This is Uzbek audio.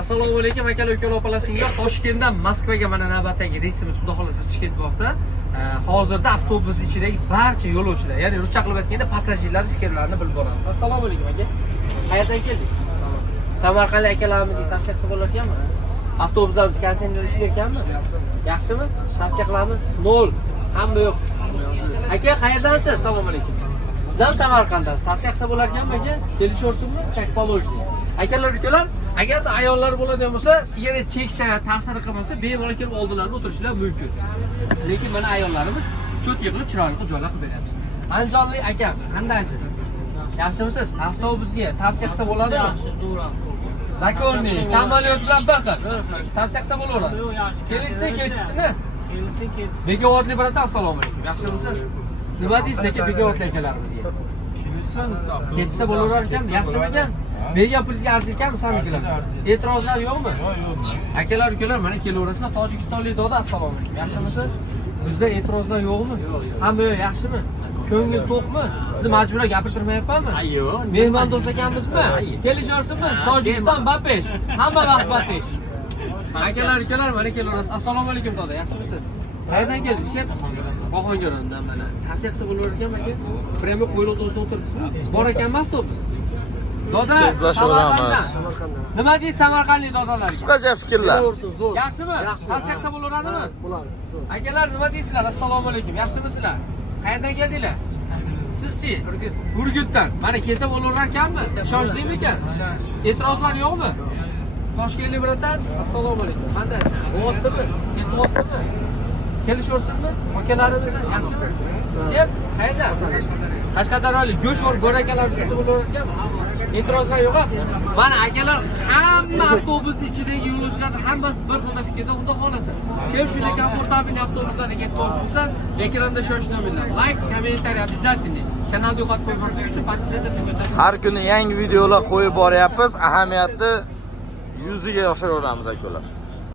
Assalomu alaykum akalar, ukalar, opalar, singlar. Toshkentdan Moskvaga mana navbatdagi reysimiz xudo xolasa chiqib ketmoqda. Hozirda avtobus ichidagi barcha yo'lovchilar, ya'ni ruscha qilib aytganda passajirlar fikrlarini bilib olamiz. Assalomu alaykum aka. Qayerdan keldingiz? Samarqand akalarimizga tavsiya qilsa bo'larkanmi? Avtobuslarimiz konditsioner ishlayotganmi? Yaxshimi? Tavsiya qilamiz. 0. Hamma yo'q. Aka, qayerdansiz? Assalomu alaykum. Siz ham Samarqanddasiz. Tavsiya qilsa bo'larkanmi aka? Kelishaversinmi? Chakpolojni. Akalar, ukalar, agarda ayollar bo'ladigan bo'lsa, sigaret cheksa, ta'sir qilmasa, bemalol kelib oldilariga o'tirishlar mumkin. Lekin mana ayollarimiz cho't yig'ilib chiroyli joylar qilib beramiz. Andijonlik aka, qandaysiz? Yaxshimisiz? Avtobusga tavsiya qilsa bo'ladimi? Zakonniy, samolyot bilan bir xil. Tavsiya qilsa bo'laveradi. Kelishsa ketishini. Begovatli brata, assalomu alaykum. Yaxshimisiz? Nima deysiz aka begovatli akalarimizga? Ketsa bo'laverar ekan, yaxshimi ekan? Nega pulga arziykanmi samikilar? E'tirozlar yo'qmi? Akalar, ukalar, mana kelaverasizlar. Tojikistonlik doda, assalomu alaykum. Yaxshimisiz? Bizda e'tirozlar yo'qmi? Hamma yaxshimi? Ko'ngil to'qmi? Sizni majburan gapirtirmayapmanmi? Yo'q. Mehmon do'st ekanmizmi? Kelishaversinmi? Tojikiston bapesh. Hamma vaqt bapesh. Akalar, ukalar, mana kelaverasiz. Assalomu alaykum doda, yaxshimisiz? Qayerdan keldingiz? Oxongarondan mana. Tavsiya qilsa bo'lavergan aka. Premi qo'yliq do'stni o'tirdingizmi? Bor ekanmi avtobus? Doda, Samarqanddan. Nima deysiz Samarqandlik dodalar? Qisqacha fikrlar. Yaxshimi? Tavsiya qilsa bo'laveradimi? Akalar, nima deysizlar? Assalomu alaykum. Yaxshimisizlar? Qayerdan keldinglar? Sizchi? Urgutdan. Mana kelsa bo'laverar ekanmi? Ishonchlimikan? E'tirozlar yo'qmi? Toshkentlik biratan, assalomu alaykum. Qandaysiz? O'tdimi? Ketmoqdimi? Kelishaversinmi? Akalarimiz yaxshimi? Chep, qayerdan? Qashqadaryolik go'sht va bo'rakalarimiz kelsa bo'laverar ekanmi? E'tirozlar yo'q. Mana akalar, hamma avtobusning ichidagi yo'lovchilarning hammasi bir xil fikrda, xudo xolasa. Kim shunday komfortabil avtobuslarga ketmoqchi bo'lsa, ekranda shosh nomerlar. Like, kommentariy обязательно. Kanalni yo'qotib qo'ymaslik uchun podpisatsiya tugmachasini. Har kuni yangi videolar qo'yib boryapmiz. Ahamiyatni yuziga yoshiraveramiz akalar.